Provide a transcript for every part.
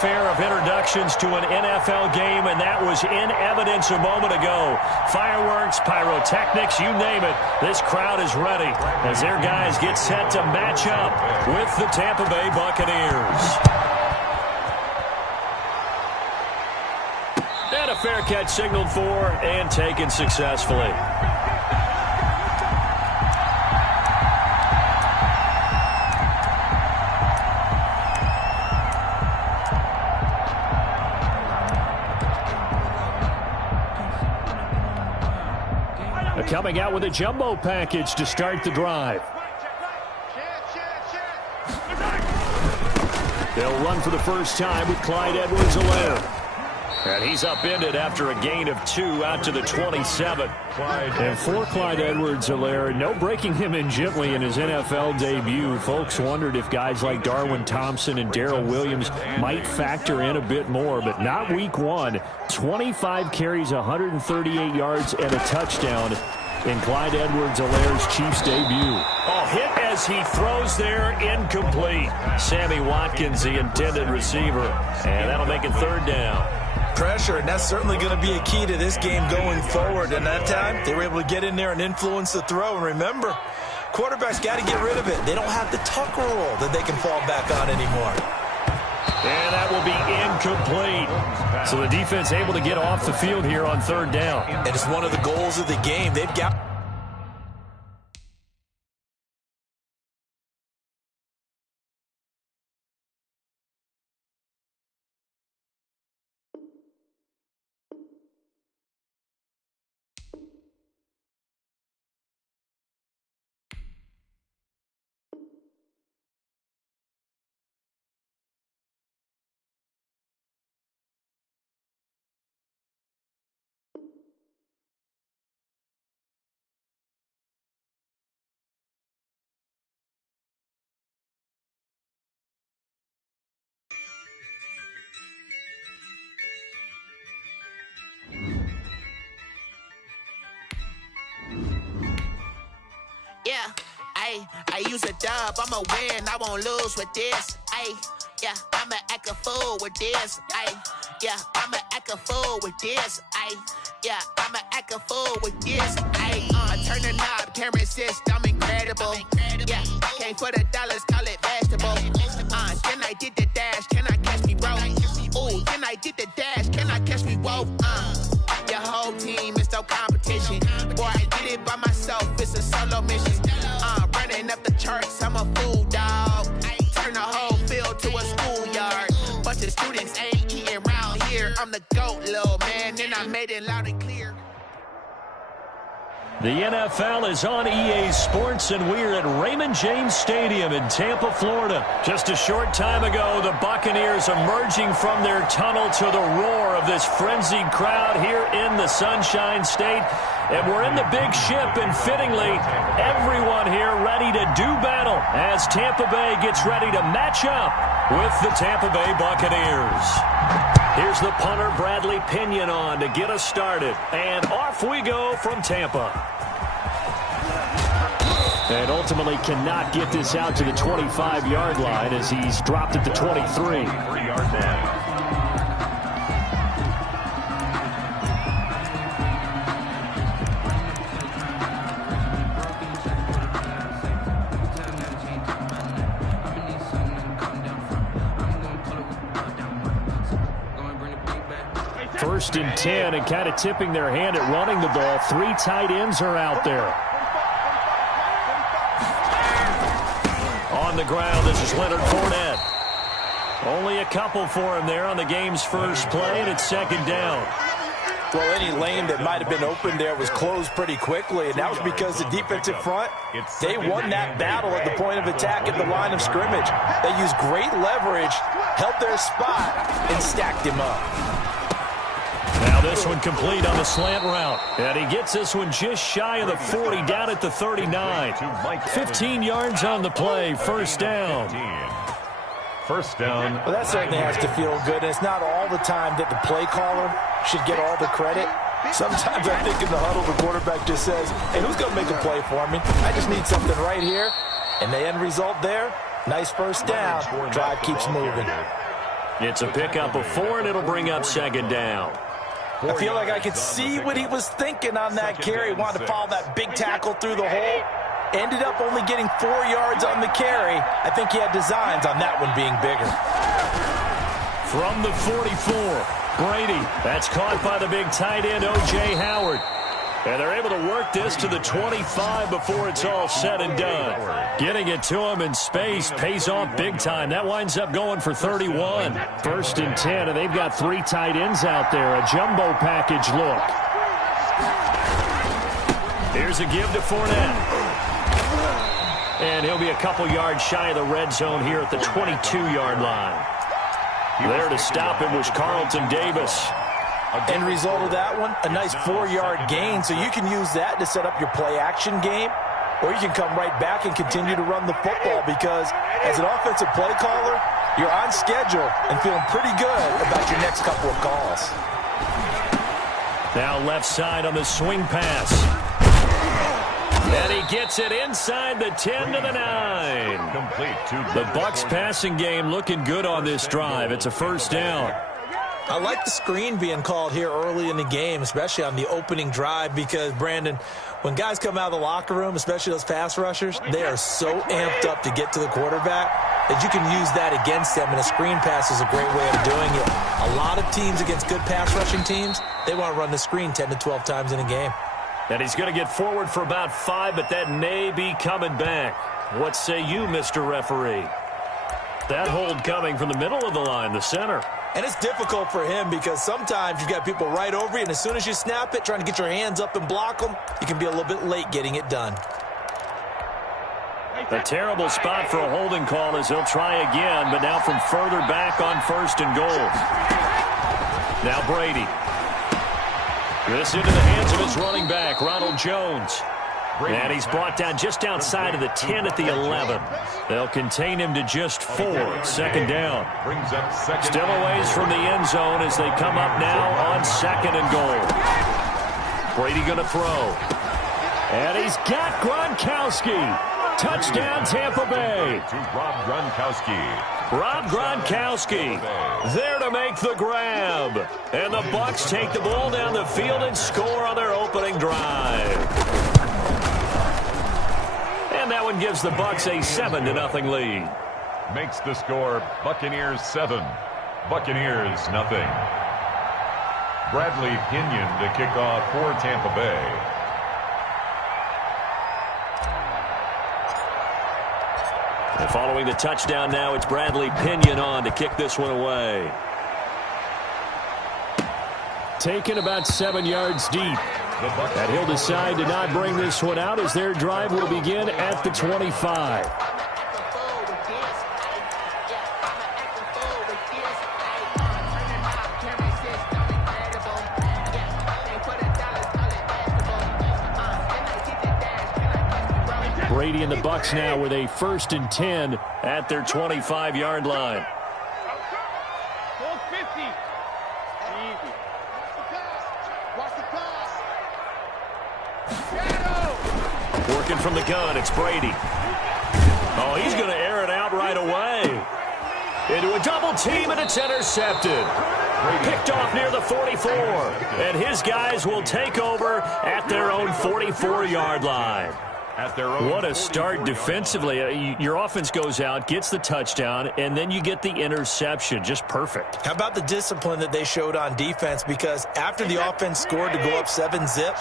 Fair of introductions to an NFL game, and that was in evidence a moment ago. Fireworks, pyrotechnics, you name it. This crowd is ready as their guys get set to match up with the Tampa Bay Buccaneers. And a fair catch signaled for and taken successfully. Coming out with a jumbo package to start the drive. They'll run for the first time with Clyde Edwards-Helaire. And he's upended after a gain of 2 out to the 27. And for Clyde Edwards-Helaire, no breaking him in gently in his NFL debut. Folks wondered if guys like Darwin Thompson and Darrell Williams might factor in a bit more, but not week 1. 25 carries, 138 yards, and a touchdown in Clyde Edwards-Helaire's Chiefs debut. Oh, hit as he throws there, incomplete. Sammy Watkins, the intended receiver, and that'll make it 3rd down. Pressure, and that's certainly going to be a key to this game going forward. And that time, they were able to get in there and influence the throw. And remember, quarterbacks got to get rid of it. They don't have the Tucker rule that they can fall back on anymore. And that will be incomplete. So the defense able to get off the field here on 3rd down. And it's one of the goals of the game. They've got... Yeah, I use a dub, I'ma win, I won't lose with this. Yeah, I'ma act a fool with this. Yeah, I'ma act a fool with this. Yeah, I'ma act a fool with this. I turn the knob, camera assist, I'm incredible. Yeah, came for the dollars, call it vegetable. Then I did the dash, can I catch me, bro? Ooh, then I did the dash, can I catch me, whoa? Your whole team is no competition. Boy, I did it by myself, it's a solo mission. Running up the charts, I'm a fool, dog. Turn the whole field to a schoolyard. Bunch of students ain't eating around here. I'm the GOAT, little man, and I made it loud and clear. The NFL is on EA Sports, and we're at Raymond James Stadium in Tampa, Florida. Just a short time ago, the Buccaneers emerging from their tunnel to the roar of this frenzied crowd here in the Sunshine State. And we're in the big ship, and fittingly, everyone here ready to do battle as Tampa Bay gets ready to match up with the Tampa Bay Buccaneers. Here's the punter, Bradley Pinion, on to get us started. And off we go from Tampa. And ultimately cannot get this out to the 25-yard line as he's dropped at the 23. 3-yard down. First and 10, and kind of tipping their hand at running the ball. 3 tight ends are out there. On the ground, this is Leonard Fournette. Only a couple for him there on the game's first play, and it's 2nd down. Well, any lane that might have been open there was closed pretty quickly, and that was because the defensive front, they won that battle at the point of attack at the line of scrimmage. They used great leverage, held their spot, and stacked him up. Now this one complete on the slant route. And he gets this one just shy of the 40, down at the 39. 15 yards on the play, 1st down. First down. Well, that certainly has to feel good. And it's not all the time that the play caller should get all the credit. Sometimes I think in the huddle, the quarterback just says, hey, who's going to make a play for me? I just need something right here. And the end result there, nice 1st down. Drive keeps moving. It's a pickup of 4, and it'll bring up second down. I feel like I could see what he was thinking on that carry. Wanted to follow that big tackle through the hole. Ended up only getting 4 yards on the carry. I think he had designs on that one being bigger. From the 44, Brady. That's caught by the big tight end, O.J. Howard. And they're able to work this to the 25 before it's all said and done. Getting it to him in space pays off big time. That winds up going for 31. 1st and 10, and they've got 3 tight ends out there. A jumbo package look. Here's a give to Fournette. And he'll be a couple yards shy of the red zone here at the 22-yard line. There to him was Carlton Davis. End result of that one, a nice 4-yard gain, so you can use that to set up your play-action game, or you can come right back and continue to run the football because as an offensive play caller, you're on schedule and feeling pretty good about your next couple of calls. Now left side on the swing pass. And he gets it inside the 10 to the 9. The Bucs passing game looking good on this drive. It's a 1st down. I like the screen being called here early in the game, especially on the opening drive, because, Brandon, when guys come out of the locker room, especially those pass rushers, they are so amped up to get to the quarterback that you can use that against them, and a screen pass is a great way of doing it. A lot of teams against good pass rushing teams, they want to run the screen 10 to 12 times in a game. And he's going to get forward for about 5, but that may be coming back. What say you, Mr. Referee? That hold coming from the middle of the line, the center. And it's difficult for him because sometimes you've got people right over you, and as soon as you snap it, trying to get your hands up and block them, you can be a little bit late getting it done. A terrible spot for a holding call as he'll try again, but now from further back on 1st and goal. Now Brady. This into the hands of his running back, Ronald Jones. And he's brought down just outside of the 10 at the 11. They'll contain him to just 4. 2nd down. Still a ways from the end zone as they come up now on 2nd and goal. Brady going to throw. And he's got Gronkowski. Touchdown, Tampa Bay. Rob Gronkowski. Rob Gronkowski there to make the grab. And the Bucs take the ball down the field and score on their opening drive. And that one gives the Bucs a 7-0 lead. Makes the score Buccaneers 7, Buccaneers nothing. Bradley Pinion to kick off for Tampa Bay. And following the touchdown now, it's Bradley Pinion on to kick this one away. Taken about 7 yards deep. And he'll decide to not bring this one out as their drive will begin at the 25. Brady and the Bucs now with a 1st and 10 at their 25-yard line. Working from the gun, it's Brady. Oh, he's going to air it out right away. Into a double team, and it's intercepted. Picked off near the 44. And his guys will take over at their own 44-yard line. What a start defensively. Your offense goes out, gets the touchdown, and then you get the interception. Just perfect. How about the discipline that they showed on defense? Because after the offense scored to go up 7-zip,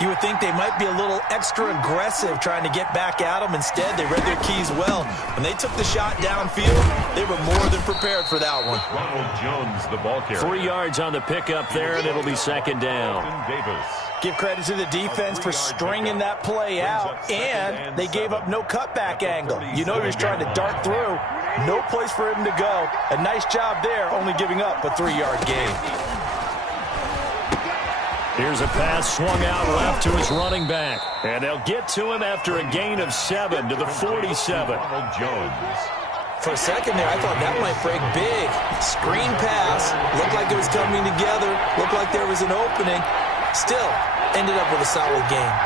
you would think they might be a little extra aggressive trying to get back at them. Instead, they read their keys well. When they took the shot downfield, they were more than prepared for that one. Ronald Jones, the ball carrier. 3 yards on the pickup there, and it'll be 2nd down. Davis. Give credit to the defense for stringing that play out, and they gave up no cutback angle. You know he was trying to dart through. No place for him to go. A nice job there, only giving up a 3-yard gain. Here's a pass swung out left to his running back. And they'll get to him after a gain of 7 to the 47. Ronald Jones. For a second there, I thought that might break big. Screen pass. Looked like it was coming together. Looked like there was an opening. Still, ended up with a solid game.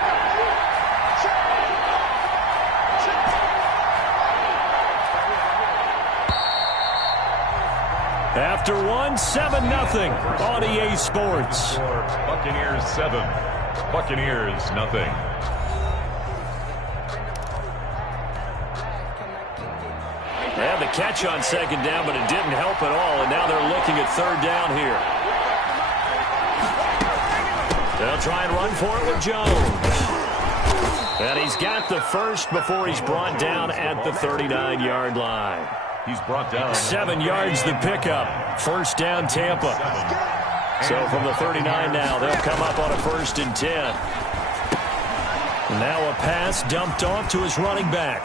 After one, 7-0 on EA Sports. Buccaneers 7, Buccaneers nothing. They had the catch on second down, but it didn't help at all, and now they're looking at third down here. They'll try and run for it with Jones. And he's got the first before he's brought down at the 39-yard line. He's brought down. 7 yards the pickup. First down, Tampa. So from the 39 now, they'll come up on a 1st and 10. Now a pass dumped off to his running back.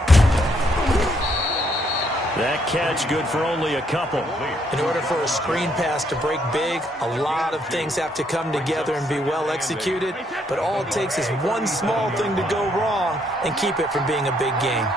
That catch good for only a couple. In order for a screen pass to break big, a lot of things have to come together and be well executed. But all it takes is one small thing to go wrong and keep it from being a big game.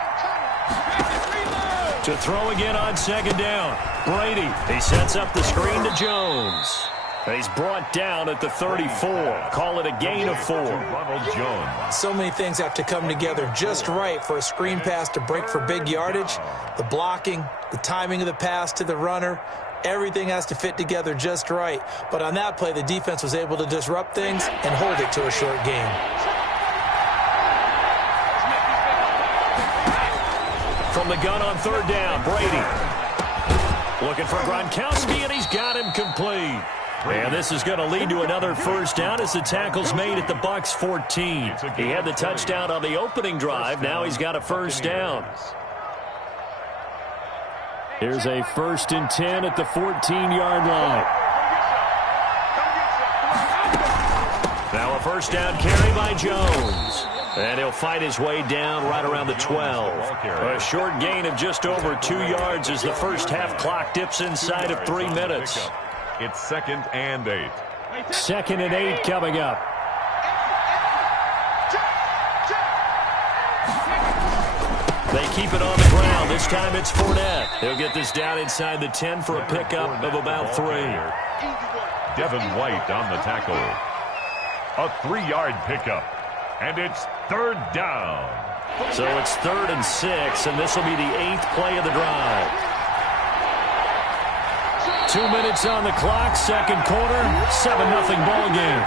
To throw again on second down. Brady, he sets up the screen to Jones. He's brought down at the 34. Call it a gain of 4. Ronald Jones. So many things have to come together just right for a screen pass to break for big yardage. The blocking, the timing of the pass to the runner, everything has to fit together just right. But on that play, the defense was able to disrupt things and hold it to a short game. From the gun on third down, Brady. Looking for Gronkowski, and he's got him complete. And this is going to lead to another first down as the tackle's made at the Bucs 14. He had the touchdown on the opening drive. Now he's got a first down. Here's a 1st and 10 at the 14-yard line. Now a first down carry by Jones. And he'll fight his way down right around the 12. A short gain of just over 2 yards as the first half clock dips inside of 3 minutes. It's 2nd and 8. 2nd and 8 coming up. They keep it on the ground. This time it's Fournette. He'll get this down inside the 10 for a pickup of about 3. Devin White on the tackle. A 3-yard pickup. And it's 3rd down. So it's 3rd and 6, and this will be the 8th play of the drive. 2 minutes on the clock, second quarter, 7-0 ball game.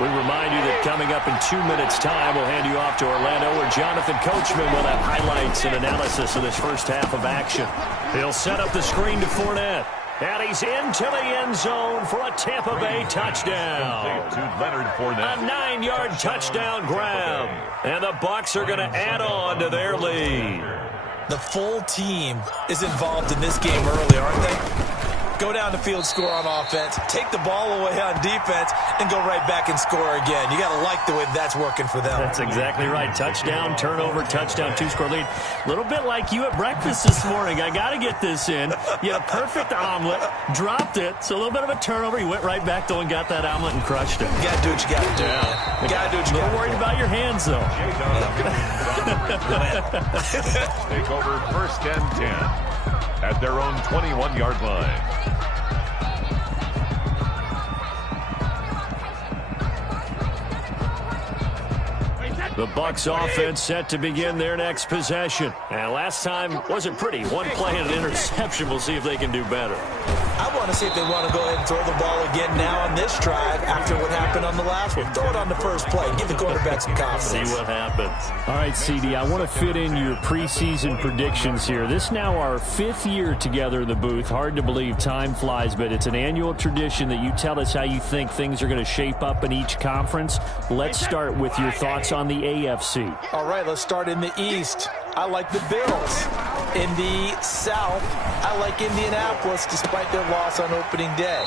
We remind you that coming up in 2 minutes' time, we'll hand you off to Orlando, where Jonathan Coachman will have highlights and analysis of this first half of action. He'll set up the screen to Fournette. And he's into the end zone for a Tampa Bay touchdown. To Leonard Fournette. A 9-yard touchdown grab. And the Bucs are going to add on to their lead. The full team is involved in this game early, aren't they? Go down the field, score on offense, take the ball away on defense, and go right back and score again. You got to like the way that's working for them. That's exactly right. Touchdown, turnover, touchdown, 2-score lead. A little bit like you at breakfast this morning. I got to get this in. You had a perfect omelet, dropped it, so a little bit of a turnover. You went right back, though, and got that omelet and crushed it. You got to do what you got to do. Yeah. You got to do what you got to do. A little worried about your hands, though. Take over 1st and 10 at their own 21-yard line. The Bucs offense set to begin their next possession. And last time wasn't pretty. One play and an interception. We'll see if they can do better. I want to see if they want to go ahead and throw the ball again now on this drive after what happened on the last one. Throw it on the first play. Give the quarterback some confidence. See what happens. All right, CD, I want to fit in your preseason predictions here. This is now our 5th year together in the booth. Hard to believe, time flies, but it's an annual tradition that you tell us how you think things are going to shape up in each conference. Let's start with your thoughts on the AFC. All right, let's start in the East. I like the Bills. In the South, I like Indianapolis despite their loss on opening day.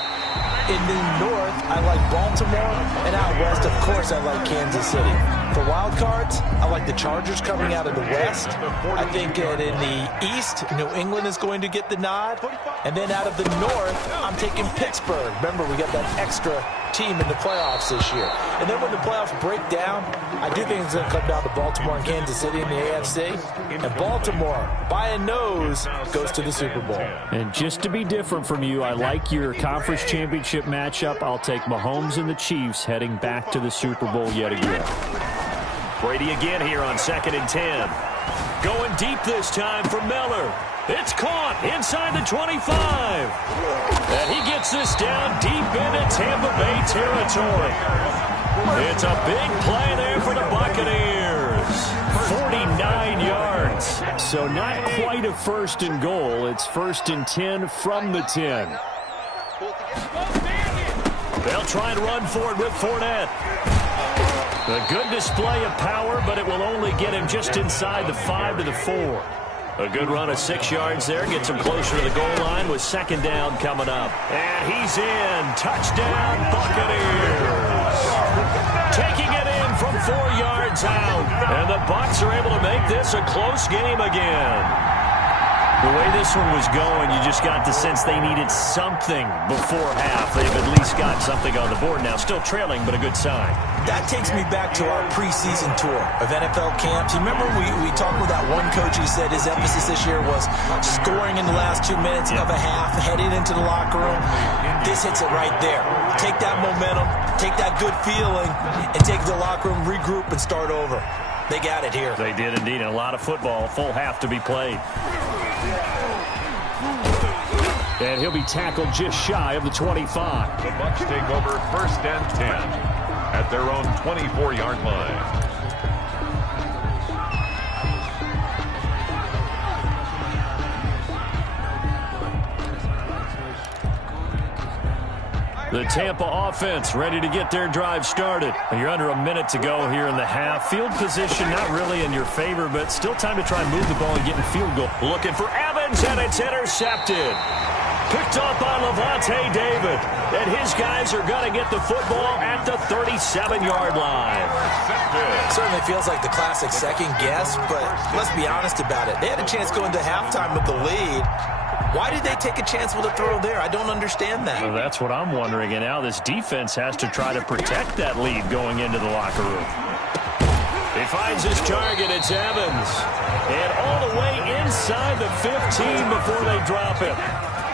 In the North, I like Baltimore. And out West, of course, I like Kansas City. For wild cards, I like the Chargers coming out of the West. I think that in the East, New England is going to get the nod. And then out of the North, I'm taking Pittsburgh. Remember, we got that extra team in the playoffs this year. And then when the playoffs break down, I do think it's going to come down to Baltimore and Kansas City in the AFC. And Baltimore, by a nose, goes to the Super Bowl. And just to be different from you, I like your conference championship matchup. I'll take Mahomes and the Chiefs heading back to the Super Bowl yet again. Brady again here on 2nd and 10. Going deep this time for Miller. It's caught inside the 25. And he gets this down deep into Tampa Bay territory. It's a big play there for the Buccaneers. 49 yards. So not quite a 1st and goal. It's 1st and 10 from the 10. They'll try and run for it with Fournette. A good display of power, but it will only get him just inside the 5 to the 4. A good run of 6 yards there. Gets him closer to the goal line with 2nd down coming up. And he's in. Touchdown, Buccaneers. Taking it in from 4 yards out. And the Bucs are able to make this a close game again. The way this one was going, you just got the sense they needed something before half. They've at least got something on the board now. Still trailing, but a good sign. That takes me back to our preseason tour of NFL camps. You remember we talked with that one coach who said his emphasis this year was scoring in the last 2 minutes of a half, heading into the locker room. This hits it right there. Take that momentum, take that good feeling, and take the locker room, regroup, and start over. They got it here. They did indeed, and a lot of football, full half to be played. And he'll be tackled just shy of the 25. The Bucs take over 1st and 10 at their own 24-yard line. The Tampa offense ready to get their drive started. You're under a minute to go here in the half. Field position not really in your favor, but still time to try and move the ball and get in field goal. Looking for Evans, and it's intercepted. Picked up by Levante David. And his guys are going to get the football at the 37-yard line. Certainly feels like the classic second guess, but let's be honest about it. They had a chance going to halftime with the lead. Why did they take a chance with a throw there? I don't understand that. Well, that's what I'm wondering. And now this defense has to try to protect that lead going into the locker room. He finds his target. It's Evans. And all the way inside the 15 before they drop him.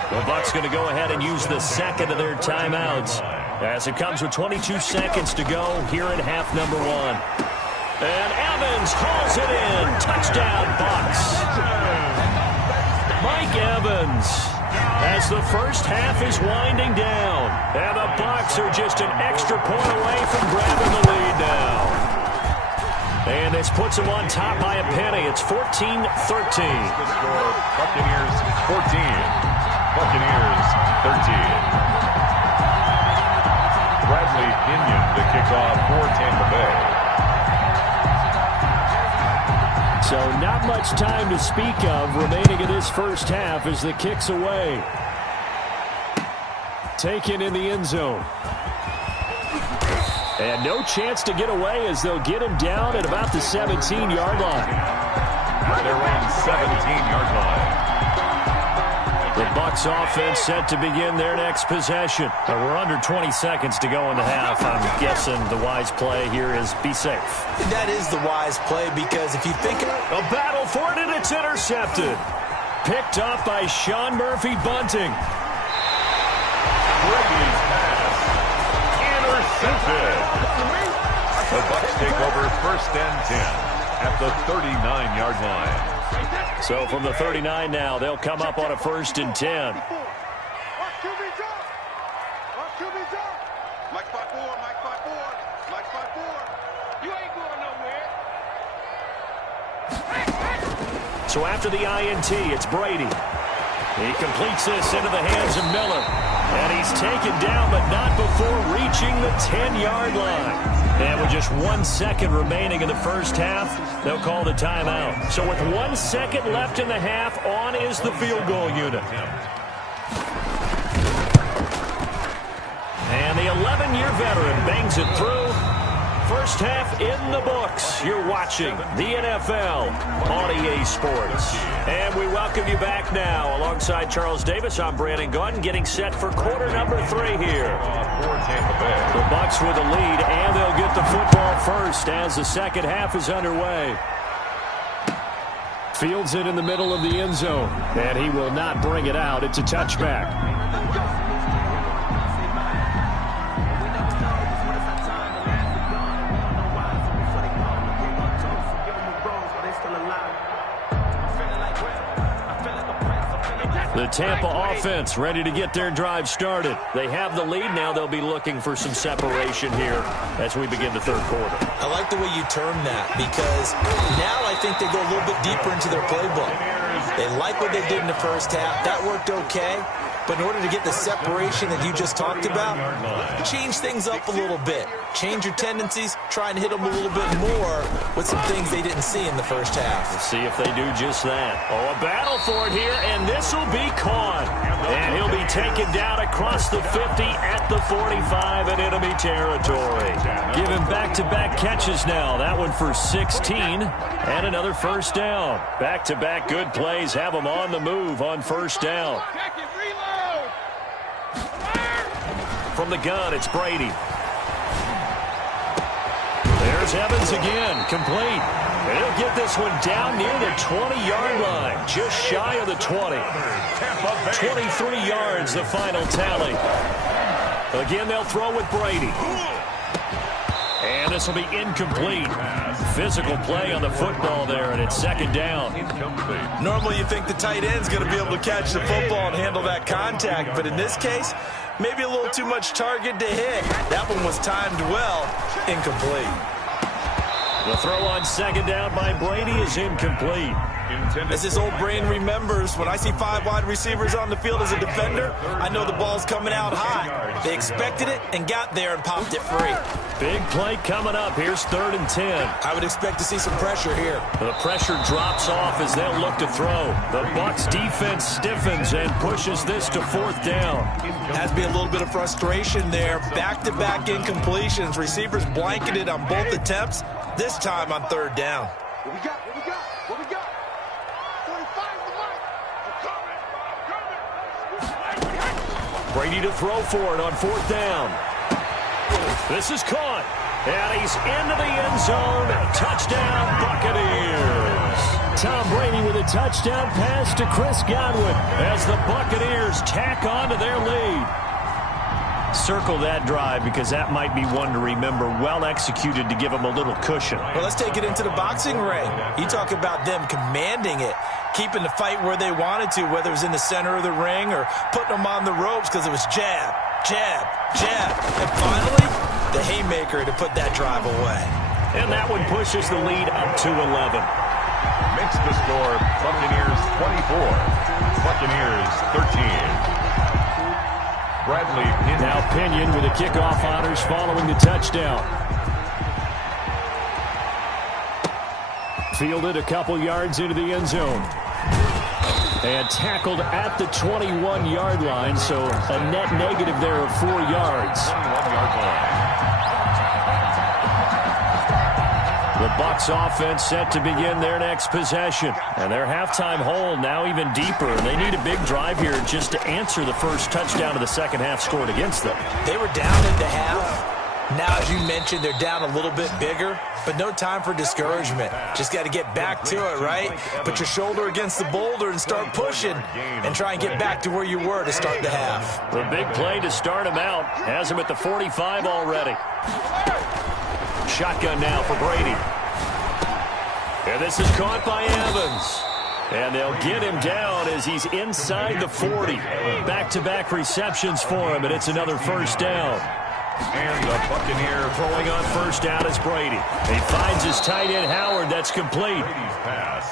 The Bucs going to go ahead and use the 2nd of their timeouts as it comes with 22 seconds to go here in half number 1. And Evans hauls it in. Touchdown, Bucs. Mike Evans as the first half is winding down. And the Bucs are just an extra point away from grabbing the lead now. And this puts them on top by a penny. It's 14-13. The score, Buccaneers 14. Buccaneers 13. Bradley Pinion to kick off for Tampa Bay. So not much time to speak of remaining in this first half as the kick's away. Taken in the end zone. And no chance to get away as they'll get him down at about the 17-yard line. Their own 17-yard line. The Bucs offense set to begin their next possession. We're under 20 seconds to go in the half. I'm guessing the wise play here is be safe. That is the wise play because if you think... A battle for it, and it's intercepted. Picked up by Sean Murphy-Bunting. Brady's pass. Intercepted. The Bucs take over 1st and 10 at the 39-yard line. So from the 39 now, they'll come up on a 1st and 10. So after the INT, it's Brady. He completes this into the hands of Miller. And he's taken down, but not before reaching the 10-yard line. And with just 1 second remaining in the first half, they'll call the timeout. So with 1 second left in the half, on is the field goal unit. And the 11-year veteran bangs it through First half in the books. You're watching the NFL on EA Sports. And we welcome you back now. Alongside Charles Davis, I'm Brandon Gaudin, getting set for quarter number 3 here. The Bucs with a lead, and they'll get the football first as the second half is underway. Fields it in the middle of the end zone, and he will not bring it out. It's a touchback. The Tampa offense ready to get their drive started. They have the lead. Now they'll be looking for some separation here as we begin the third quarter. I like the way you term that, because now I think they go a little bit deeper into their playbook. They like what they did in the first half. That worked okay. But in order to get the separation that you just talked about, change things up a little bit. Change your tendencies, try and hit them a little bit more with some things they didn't see in the first half. Let's see if they do just that. Oh, a battle for it here, and this will be caught. And he'll be taken down across the 50 at the 45 in enemy territory. Give him back-to-back catches now. That one for 16 and another first down. Back-to-back good plays have him on the move on first down. From the gun, it's Brady. There's Evans again, complete. And he'll get this one down near the 20-yard line, just shy of the 20. 23 yards, the final tally. Again, they'll throw with Brady. And this will be incomplete. Physical play on the football there, and it's second down. Normally you think the tight end's going to be able to catch the football and handle that contact, but in this case, maybe a little too much target to hit. That one was timed well. Incomplete. The throw on second down by Brady is incomplete. As his old brain remembers, when I see 5 wide receivers on the field as a defender, I know the ball's coming out high. They expected it and got there and popped it free. Big play coming up. Here's 3rd and 10. I would expect to see some pressure here. The pressure drops off as they'll look to throw. The Bucs defense stiffens and pushes this to 4th down. Has to be a little bit of frustration there. Back-to-back incompletions. Receivers blanketed on both attempts, this time on 3rd down. What we got? What we got? 45 Brady to throw for it on 4th down. This is caught. And he's into the end zone. Touchdown, Buccaneers. Tom Brady with a touchdown pass to Chris Godwin as the Buccaneers tack on to their lead. Circle that drive because that might be one to remember. Well executed to give them a little cushion. Well, let's take it into the boxing ring. You talk about them commanding it, keeping the fight where they wanted to, whether it was in the center of the ring or putting them on the ropes because it was jab, jab, jab. And finally, the haymaker to put that drive away. And that one pushes the lead up to 11. Makes the score Buccaneers 24, Buccaneers 13. Bradley Pinion. Now Pinion with the kickoff honors following the touchdown. Fielded a couple yards into the end zone. And tackled at the 21-yard line, so a net negative there of 4 yards. 21-yard line. The Bucs offense set to begin their next possession. And their halftime hole now even deeper. And they need a big drive here just to answer the first touchdown of the second half scored against them. They were down at the half. Now, as you mentioned, they're down a little bit bigger, but no time for discouragement. Just got to get back to it, right? Put your shoulder against the boulder and start pushing and try and get back to where you were to start the half. The big play to start him out has him at the 45 already. Shotgun now for Brady. And this is caught by Evans. And they'll get him down as he's inside the 40. Back-to-back receptions for him, and it's another first down. And the Buccaneer throwing on first down is Brady. He finds his tight end Howard. That's complete.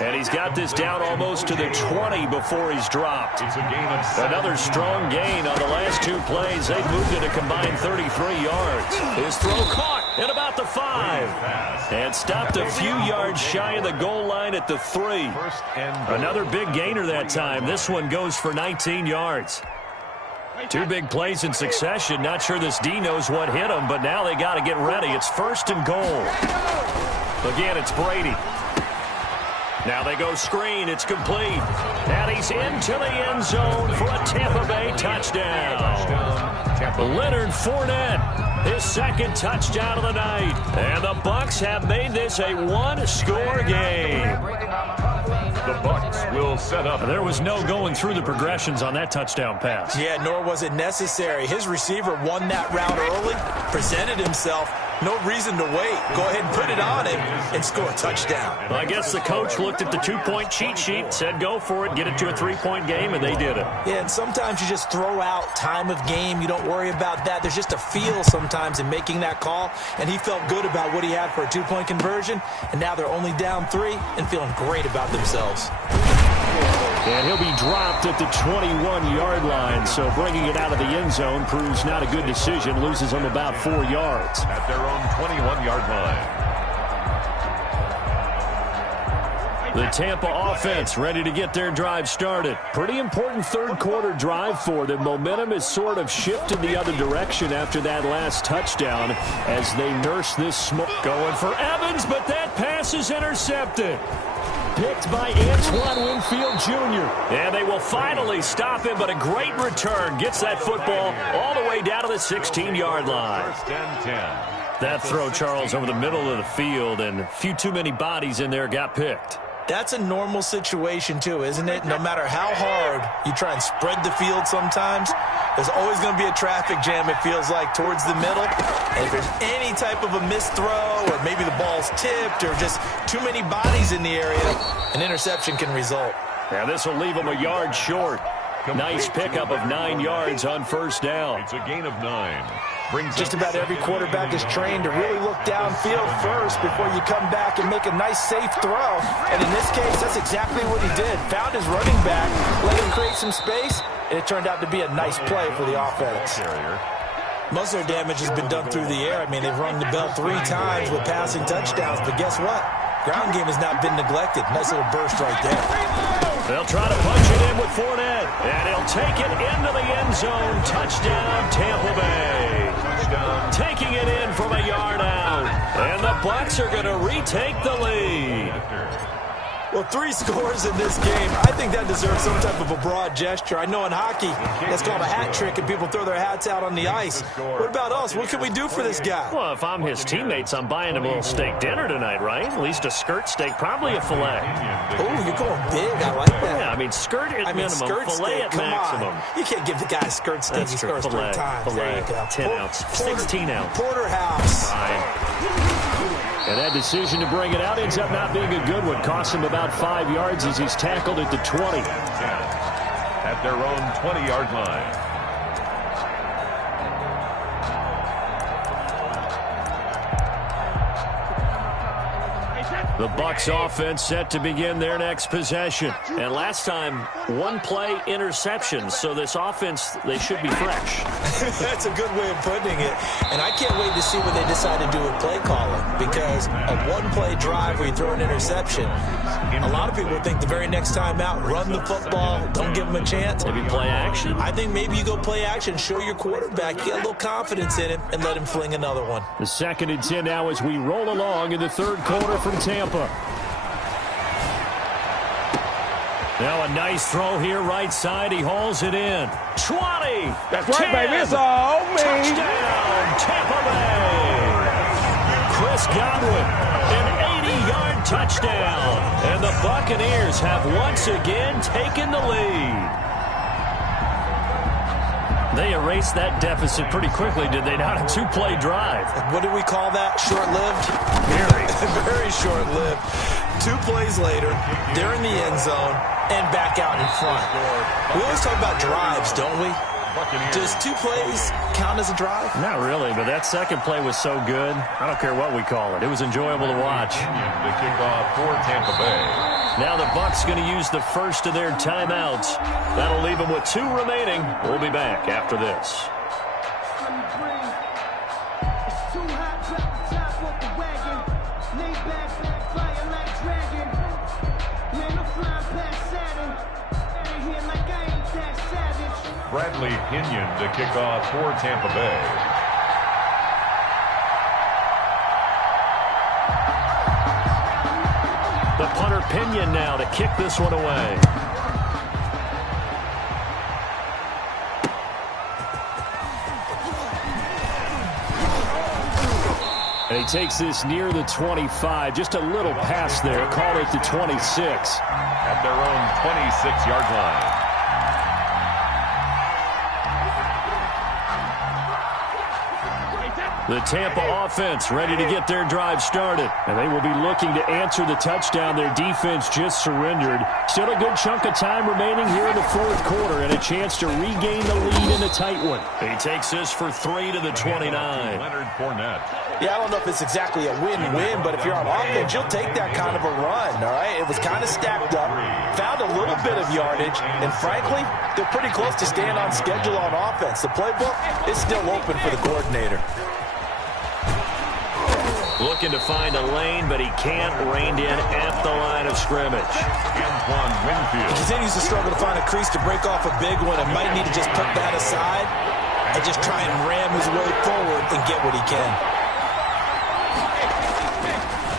And he's got this down almost to the 20 before he's dropped. It's a gain of 7. Another strong gain on the last 2 plays. They've moved it a combined 33 yards. His throw caught at about the 5. And stopped a few yards shy of the goal line at the 3. Two big plays in succession. Not sure this D knows what hit him, but now they got to get ready. It's 1st and goal. Again, it's Brady. Now they go screen. It's complete. And he's into the end zone for a Tampa Bay touchdown. Leonard Fournette, his 2nd touchdown of the night. And the Bucs have made this a one-score game. The Bucs will set up. There was no going through the progressions on that touchdown pass. Yeah, nor was it necessary. His receiver won that route early, presented himself. No reason to wait. Go ahead and put it on him and score a touchdown. Well, I guess the coach looked at the 2-point cheat sheet, said go for it, get it to a 3-point game, and they did it. Yeah, and sometimes you just throw out time of game. You don't worry about that. There's just a feel sometimes in making that call, and he felt good about what he had for a 2-point conversion, and now they're only down 3 and feeling great about themselves. And he'll be dropped at the 21-yard line, so bringing it out of the end zone proves not a good decision, loses them about 4 yards. At their own 21-yard line. The Tampa offense ready to get their drive started. Pretty important third-quarter drive for them. Momentum has sort of shifted the other direction after that last touchdown as they nurse this smoke. Going for Evans, but that pass is intercepted. Picked by Antoine Winfield Jr. And they will finally stop him, but a great return. Gets that football all the way down to the 16-yard line. 1st and 10. That throw, Charles, over the middle of the field, and a few too many bodies in there got picked. That's a normal situation, too, isn't it? No matter how hard you try and spread the field sometimes, there's always going to be a traffic jam, it feels like, towards the middle. And if there's any type of a missed throw or maybe the ball's tipped or just too many bodies in the area, an interception can result. Now this will leave them a yard short. Nice pickup of 9 yards on 1st down. It's a gain of 9. Just about every quarterback is trained to really look downfield first before you come back and make a nice, safe throw. And in this case, that's exactly what he did. Found his running back, let him create some space, and it turned out to be a nice play for the offense. Most of their damage has been done through the air. I mean, they've rung the bell 3 times with passing touchdowns, but guess what? Ground game has not been neglected. Nice little burst right there. They'll try to punch it in with Fournette, and he'll take it into the end zone. Touchdown, Tampa Bay. Touchdown. Taking it in from a yard out, and the Bucs are going to retake the lead. Well, 3 scores in this game. I think that deserves some type of a broad gesture. I know in hockey, that's called a hat trick, and people throw their hats out on the ice. What about us? What can we do for this guy? Well, if I'm his teammates, I'm buying him a little steak dinner tonight, right? At least a skirt steak, probably a filet. Oh, you're going big. I like that. Yeah, I mean, skirt at minimum, skirt filet steak, at come maximum. on. You can't give the guy a skirt steak. He scores 3 times. There you go. 10 ounce, 16 ounce. Porterhouse. Fine. And that decision to bring it out ends up not being a good one. Costs him about 5 yards as he's tackled at the 20. At their own 20-yard line. The Bucs offense set to begin their next possession. And last time, 1 play interception. So this offense, they should be fresh. That's a good way of putting it. And I can't wait to see what they decide to do with play calling. Because a 1-play drive where you throw an interception, a lot of people think the very next time out, run the football, don't give them a chance. Maybe play action. I think maybe you go play action, show your quarterback, get a little confidence in him, and let him fling another one. The 2nd and 10 now as we roll along in the 3rd quarter from Tampa. Now a nice throw here right side. He hauls it in. 20. That's right, 10, baby. It's all me. Touchdown, Tampa Bay. Chris Godwin, an 80-yard touchdown. And the Buccaneers have once again taken the lead. They erased that deficit pretty quickly, did they not? A 2-play drive. What do we call that? Short-lived? Very short-lived. 2 plays later, they're in the end zone and back out in front. We always talk about drives, don't we? Does 2 plays count as a drive? Not really, but that 2nd play was so good. I don't care what we call it. It was enjoyable to watch. The kickoff for Tampa Bay. Now the Bucs going to use the first of their timeouts. That'll leave them with 2 remaining. We'll be back after this. Bradley Pinion to kick off for Tampa Bay. The punter Pinion now to kick this one away. And he takes this near the 25. Just a little pass there. Call it the 26. At their own 26-yard line. The Tampa offense ready to get their drive started. And they will be looking to answer the touchdown their defense just surrendered. Still a good chunk of time remaining here in the fourth quarter and a chance to regain the lead in a tight one. He takes this for 3 to the 29. Leonard Fournette. Yeah, I don't know if it's exactly a win-win, but if you're on offense, you'll take that kind of a run, all right? It was kind of stacked up, found a little bit of yardage, and frankly, they're pretty close to staying on schedule on offense. The playbook is still open for the coordinator. Looking to find a lane, but he can't. Reined in at the line of scrimmage. Antoine Winfield. He continues to struggle to find a crease to break off a big one and might need to just put that aside and just try and ram his way forward and get what he can.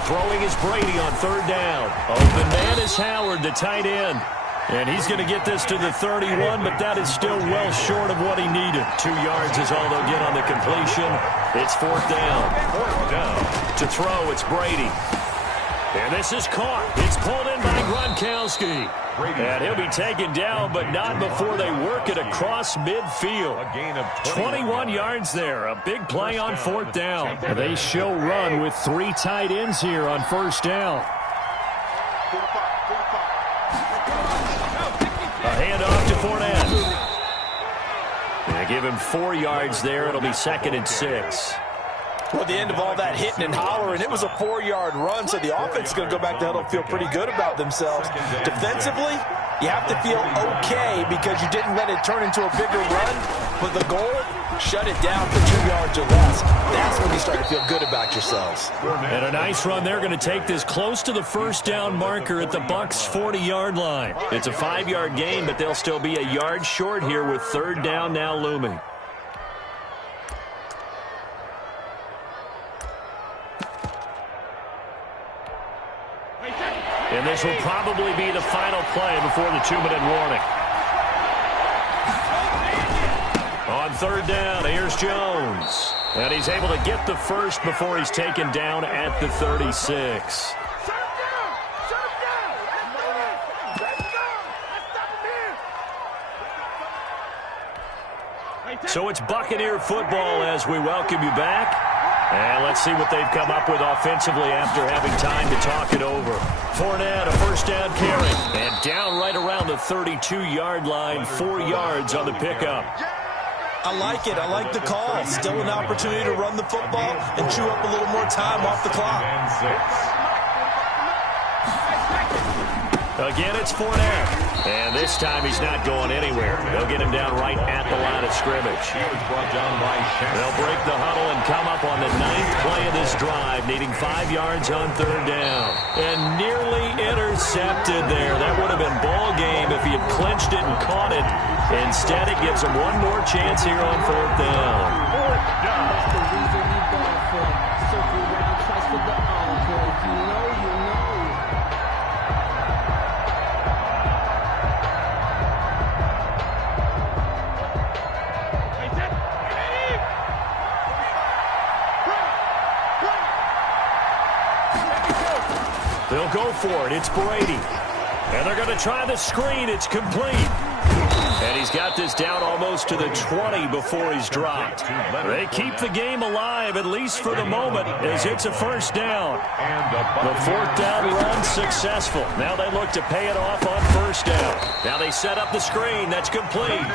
Throwing is Brady on third down. Open man is Howard, the tight end. And he's going to get this to the 31, but that is still well short of what he needed. 2 yards is all they'll get on the completion. It's fourth down. To throw, it's Brady. And this is caught. It's pulled in by Gronkowski. And he'll be taken down, but not before they work it across midfield. A gain of 21 yards there. A big play on fourth down. They show run with 3 tight ends here on first down. A handoff to Fournette. They give him 4 yards there. It'll be 2nd and 6. Well, at the end of all that hitting and hollering, it was a 4-yard run, so the offense is going to go back to huddle and feel pretty good about themselves. Defensively, you have to feel okay because you didn't let it turn into a bigger run, but the goal, shut it down for 2 yards or less. That's when you start to feel good about yourselves. And a nice run. They're going to take this close to the first down marker at the Bucs' 40-yard line. It's a 5-yard gain, but they'll still be a yard short here with third down now looming. And this will probably be the final play before the 2-minute warning. On third down, here's Jones. And he's able to get the first before he's taken down at the 36. So it's Buccaneer football as we welcome you back. And let's see what they've come up with offensively after having time to talk it over. Fournette, a first down carry. And down right around the 32-yard line, 4 yards on the pickup. I like it. I like the call. Still an opportunity to run the football and chew up a little more time off the clock. Again, it's Fournette. And this time he's not going anywhere. They'll get him down right at the line of scrimmage. They'll break the huddle and come up on the 9th play of this drive, needing 5 yards on third down. And nearly intercepted there. That would have been ball game if he had clinched it and caught it. Instead, it gives him one more chance here on fourth down. That's the reason you ball for. Circle around twice with the encore. If you know, you know. They'll go for it. It's Brady. And they're going to try the screen. It's complete. And he's got this down almost to the 20 before he's dropped. They keep the game alive, at least for the moment, as it's a first down. The fourth down run successful. Now they look to pay it off on first down. Now they set up the screen. That's complete.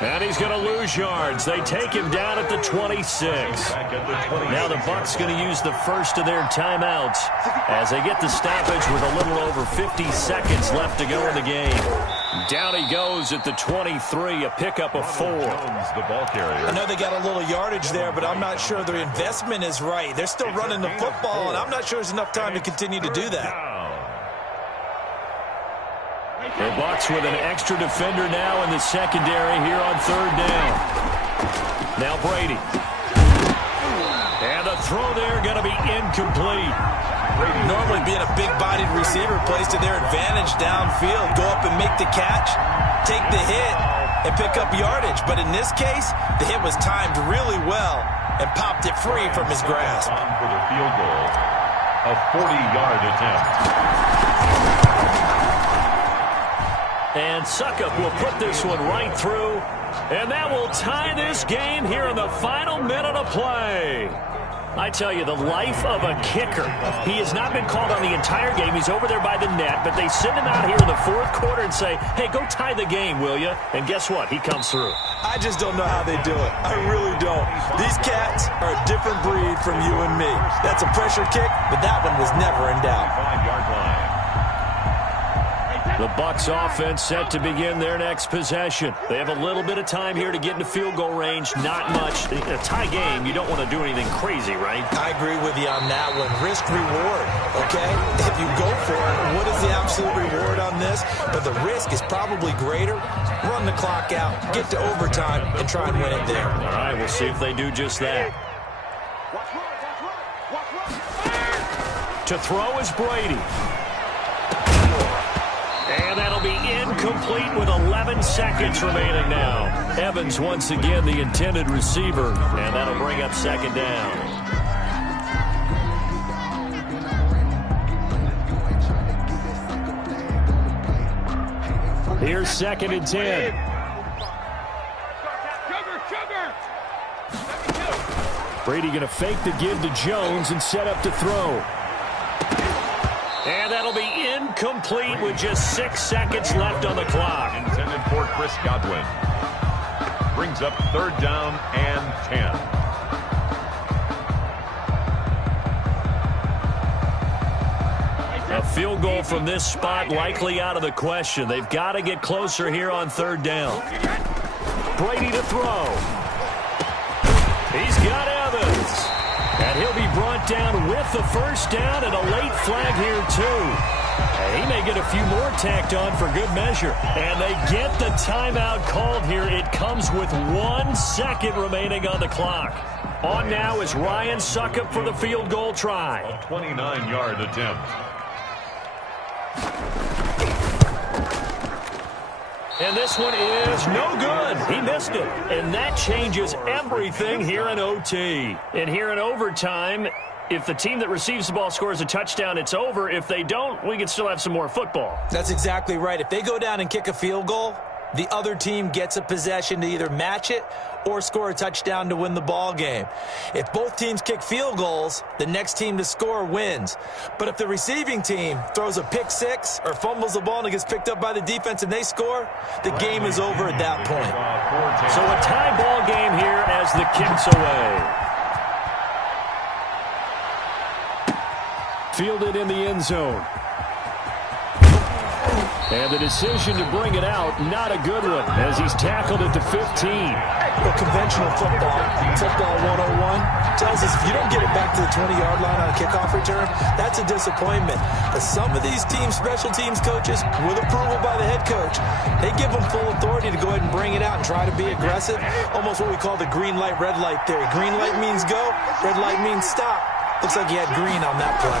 And he's going to lose yards. They take him down at the 26. Now the Bucs going to use the first of their timeouts as they get the stoppage with a little over 50 seconds left to go in the game. Down he goes at the 23, a pickup of 4. I know they got a little yardage there, but I'm not sure their investment is right. They're still running the football, and I'm not sure there's enough time to continue to do that. The Bucs with an extra defender now in the secondary here on third down. Now Brady. And the throw there going to be incomplete. Normally being a big-bodied receiver plays to their advantage downfield. Go up and make the catch, take the hit, and pick up yardage. But in this case, the hit was timed really well and popped it free from his grasp. For the field goal, a 40-yard attempt. And Succop will put this one right through. And that will tie this game here in the final minute of play. I tell you, the life of a kicker. He has not been called on the entire game. He's over there by the net, but they send him out here in the fourth quarter and say, hey, go tie the game, will you? And guess what? He comes through. I just don't know how they do it. I really don't. These cats are a different breed from you and me. That's a pressure kick, but that one was never in doubt. 5-yard line. The Bucs offense set to begin their next possession. They have a little bit of time here to get into field goal range. Not much. In a tie game, you don't want to do anything crazy, right? I agree with you on that one. Risk reward, okay? If you go for it, what is the absolute reward on this? But the risk is probably greater. Run the clock out, get to overtime, and try and win it there. All right, we'll see if they do just that. To throw is Brady. And that'll be incomplete with 11 seconds remaining now. Evans once again the intended receiver, and that'll bring up second down. Here's 2nd and 10. Brady going to fake the give to Jones and set up to throw. And that'll be incomplete with just 6 seconds left on the clock. Intended for Chris Godwin. Brings up 3rd down and 10. A field goal from this spot likely out of the question. They've got to get closer here on 3rd down. Brady to throw. He's got Evans. And he'll be brought down with the first down and a late flag here, too. And he may get a few more tacked on for good measure. And they get the timeout called here. It comes with 1 second remaining on the clock. On now is Ryan Succop for the field goal try. A 29-yard attempt. And this one is no good. He missed it. And that changes everything here in OT. And here in overtime, if the team that receives the ball scores a touchdown, it's over. If they don't, we can still have some more football. That's exactly right. If they go down and kick a field goal, the other team gets a possession to either match it or score a touchdown to win the ball game. If both teams kick field goals, the next team to score wins. But if the receiving team throws a pick six or fumbles the ball and it gets picked up by the defense and they score, the game is over at that point. So a tie ball game here as the kick's away. Fielded in the end zone. And the decision to bring it out, not a good one, as he's tackled at the 15. Well, conventional football 101, tells us if you don't get it back to the 20-yard line on a kickoff return, that's a disappointment. But some of these teams, special teams coaches, with approval by the head coach, they give them full authority to go ahead and bring it out and try to be aggressive, almost what we call the green light, red light theory. Green light means go, red light means stop. Looks like he had green on that play.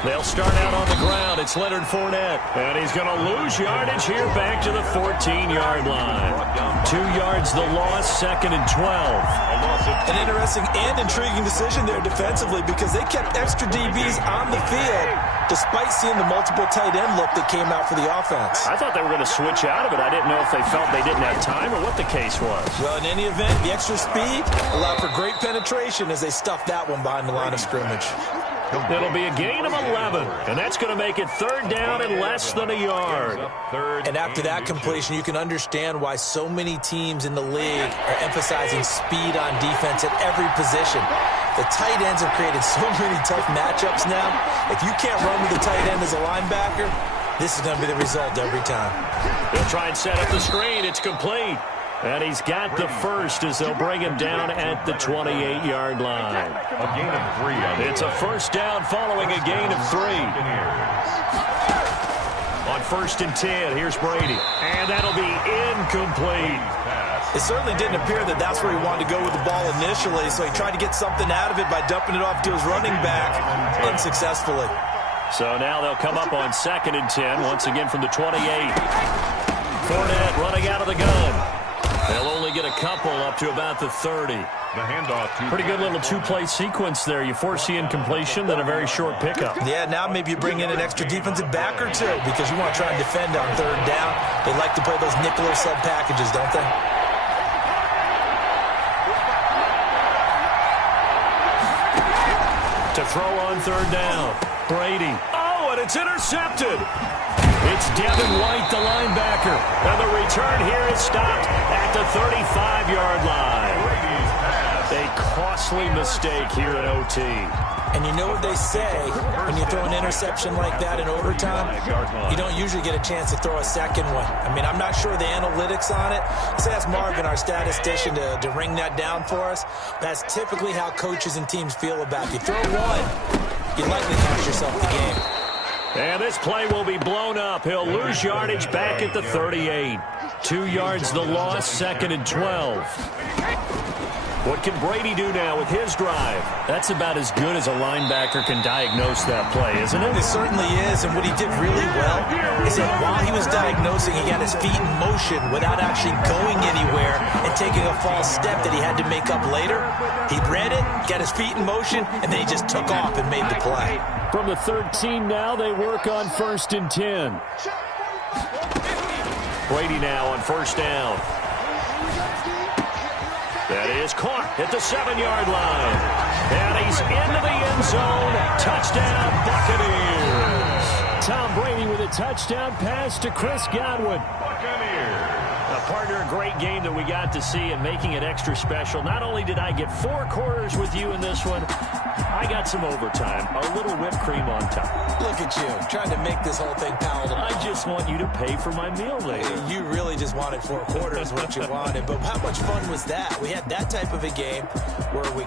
They'll start out on the ground. It's Leonard Fournette. And he's going to lose yardage here back to the 14-yard line. 2 yards the loss, 2nd and 12. An interesting and intriguing decision there defensively because they kept extra DBs on the field despite seeing the multiple tight end look that came out for the offense. I thought they were going to switch out of it. I didn't know if they felt they didn't have time or what the case was. Well, in any event, the extra speed allowed for great penetration as they stuffed that one behind the line of scrimmage. It'll be a gain of 11, and that's going to make it 3rd down and less than a yard. And after that completion, you can understand why so many teams in the league are emphasizing speed on defense at every position. The tight ends have created so many tough matchups now. If you can't run with the tight end as a linebacker, this is going to be the result every time. He'll try and set up the screen. It's complete. And he's got the first as they'll bring him down at the 28-yard line. A gain of 3. It's a first down following a gain of 3. On 1st and 10. Here's Brady. And that'll be incomplete. It certainly didn't appear that that's where he wanted to go with the ball initially, so he tried to get something out of it by dumping it off to his running back unsuccessfully. So now they'll come up on 2nd and 10, once again from the 28. Fournette running out of the gun. They'll only get a couple up to about the 30. The handoff to pretty good little two-play sequence there. You force the incompletion, then a very short pickup. Yeah, now maybe you bring in an extra defensive back or two because you want to try and defend on 3rd down. They like to play those nickel or sub packages, don't they? To throw on 3rd down. Brady. Oh, and it's intercepted. It's Devin White, the linebacker. And the return here is stopped at the 35-yard line. A costly mistake here in OT. And you know what they say, when you throw an interception like that in overtime, you don't usually get a chance to throw a second one. I mean, I'm not sure the analytics on it. Let's ask Marvin, our statistician, to ring that down for us. That's typically how coaches and teams feel about it. You throw one, you likely cost yourself the game. And this play will be blown up. He'll lose yardage back at the 38. 2 yards the loss, 2nd and 12. What can Brady do now with his drive? That's about as good as a linebacker can diagnose that play, isn't it? It certainly is, and what he did really well is that while he was diagnosing, he got his feet in motion without actually going anywhere and taking a false step that he had to make up later. He read it, got his feet in motion, and then he just took off and made the play. From the 13 now, they work on 1st and 10. Brady now on 1st down. That is caught at the 7-yard line. And he's into the end zone. Touchdown, Buccaneers. Tom Brady with a touchdown pass to Chris Godwin. Buccaneers. Partner, a great game that we got to see and making it extra special. Not only did I get 4 quarters with you in this one, I got some overtime, a little whipped cream on top. Look at you, trying to make this whole thing palatable. I just want you to pay for my meal later. You really just wanted 4 quarters, what you wanted. But how much fun was that? We had that type of a game where we